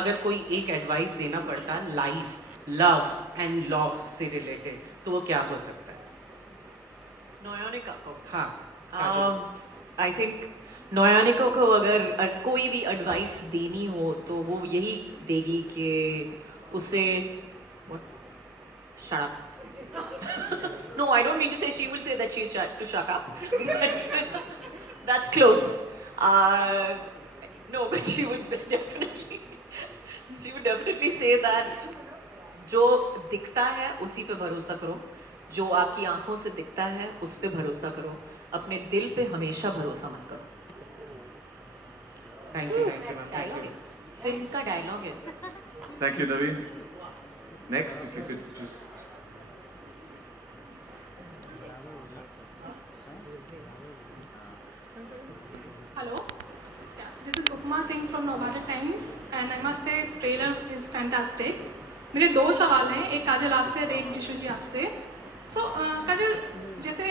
अगर कोई एक एडवाइस देना पड़ता लाइफ, लव एंड लॉ से रिलेटेड, तो वो क्या हो सकता है? नयनिका को, हाँ, आई थिंक नयनिका को अगर कोई भी एडवाइस देनी हो तो वो यही देगी कि उसे shut up. No, I don't mean to say she will say that she's shut up. That's close. No, but she would definitely say that जो दिखता है उसी पे भरोसा करो, जो आपकी आंखों से दिखता है उस पे भरोसा करो, अपने दिल पे हमेशा भरोसा मत करो. Thank you. डायलॉग है, फिल्म का डायलॉग है. Thank you, Naveen. Next, if you could just. Hello, yeah, this is Upma Singh from Novara Times and I must say trailer is fantastic. मेरे दो सवाल हैं, एक काजल आपसे और एक जिशु जी आपसे. So काजल, जैसे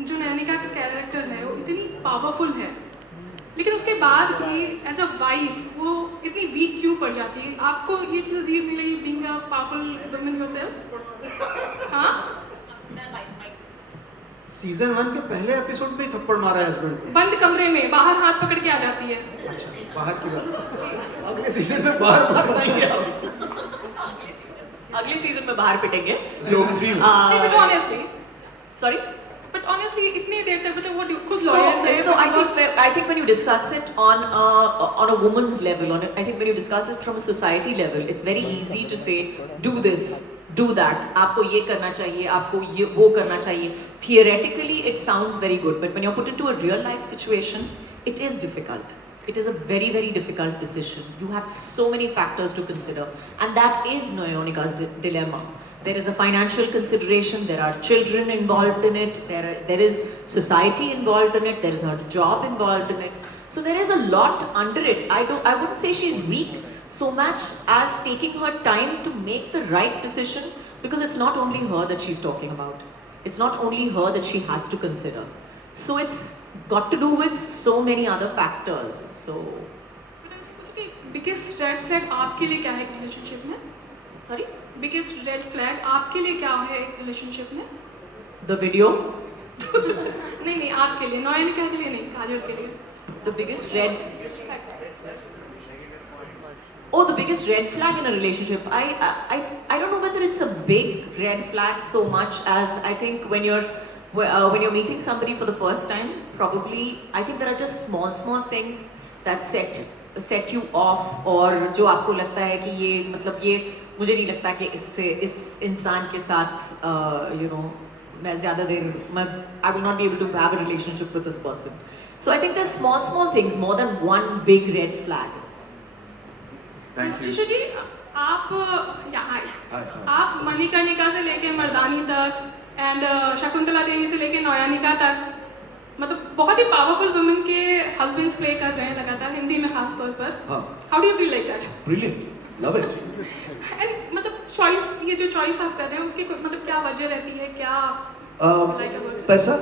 जो नयनिका का कैरेक्टर है वो इतनी पावरफुल है, लेकिन उसके बाद भी एज अ वाइफ वो इतनी वीक क्यों पड़ जाती है? आपको ये चीज़ धीरे मिलेगी being a powerful woman yourself? हाँ, सीजन 1 के पहले एपिसोड में ही थप्पड़ मारा है हस्बैंड को. बंद कमरे में बाहर हाथ पकड़ के आ जाती है. अच्छा, बाहर की बात. अगले सीजन में बाहर मारना ही क्या? अगले सीजन में बाहर पिटेंगे. Joke 3. But honestly, Sorry. but honestly, इतने देर तक मतलब वो खुद लॉयर है. So I think when you discuss it on a woman's level, I think when you discuss it from a society level, it's very easy to say do this, do that. आपको ये करना चाहिए, आपको ये वो करना चाहिए. Theoretically, it sounds very good, but when you're put into a real life situation, it is difficult. It is a very, very difficult decision. You have so many factors to consider, and that is Nayonika's dilemma. There is a financial consideration, there are children involved in it, there is society involved in it, there is her job involved in it. So there is a lot under it. I wouldn't say she's weak so much as taking her time to make the right decision, because it's not only her that she's talking about. It's not only her that she has to consider. So it's got to do with so many other factors. So biggest red flag आपके लिए क्या है relationship में? sorry, biggest red flag आपके लिए क्या है relationship में? the video. नहीं आपके लिए, नयनिका के लिए नहीं, काजल के लिए. The biggest red. Oh, the biggest red flag in a relationship. I don't know whether it's a big red flag so much as I think when you're meeting somebody for the first time, probably I think there are just small things that set you off, और जो आपको लगता है कि ये मतलब ये मुझे नहीं लगता कि इससे इस इंसान के साथ मैं ज़्यादा देर I will not be able to have a relationship with this person. So I think there's small things more than one big red flag. Thank you. जिशु जी, आप मणिकर्णिका से लेके मर्दानी तक एंड शकुंतला देवी से लेके नयनिका तक मतलब बहुत ही पावरफुल वुमेन के हस्बैंड्स प्ले कर रहे हैं लगातार, हिंदी में खास तौर पर. How do you feel like that? Brilliant. Love it. And मतलब चॉइस, ये जो चॉइस आप कर रहे हैं उसकी मतलब क्या वजह रहती है, क्या like about it? पैसा.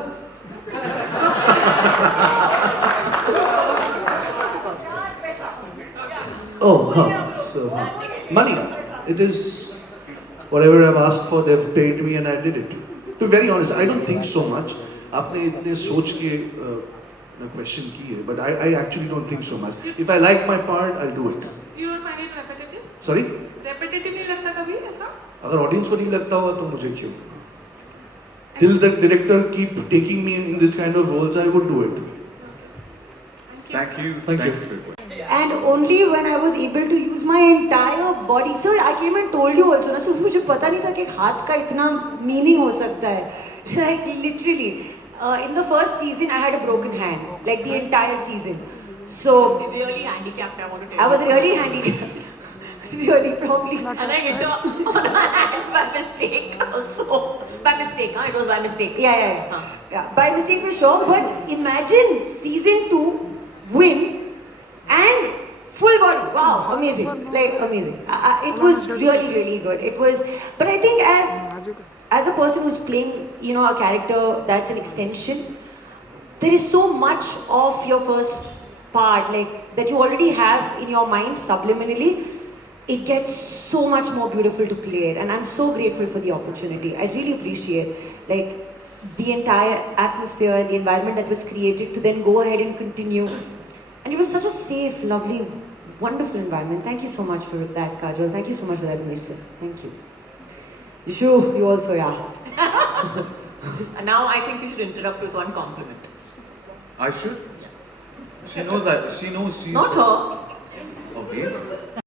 Oh, so money. It is whatever I've asked for, they've paid me and I did it. To be very honest, I don't think so much. आपने इतने सोच के क्वेश्चन की है, but I actually don't think so much. If I like my part, I'll do it. You don't find it repetitive? Sorry? Repetitive नहीं लगता कभी ऐसा? अगर ऑडियंस को नहीं लगता होगा तो मुझे क्यों? Till the director keep taking me in this kind of roles, I would do it. Thank you. Thank you. for your question. And only when I was able to use my entire body. So I came and told you also ना, so मुझे पता नहीं था कि हाथ का इतना meaning हो सकता है. Like literally, in the first season I had a broken hand, like the entire season. So Severely handicapped, I want to tell I was really handicapped. Really, probably. And I hit her on her hand by mistake also. By mistake, huh? It was by mistake. Yeah. By mistake for sure. But imagine season 2 win and full body. Wow, amazing. Like amazing. It was really good. It was, but I think as a person who's playing, a character that's an extension, there is so much of your first part, like that you already have in your mind subliminally, it gets so much more beautiful to play it, and I'm so grateful for the opportunity. I really appreciate like the entire atmosphere and the environment that was created to then go ahead and continue. And it was such a safe, lovely, wonderful environment. Thank you so much for that, Kajol. Thank you so much for that, Mr. Thank you. Yishu, you also, yeah. And now I think you should interrupt with one compliment. I should? She knows that. She knows she's... Not her. Okay.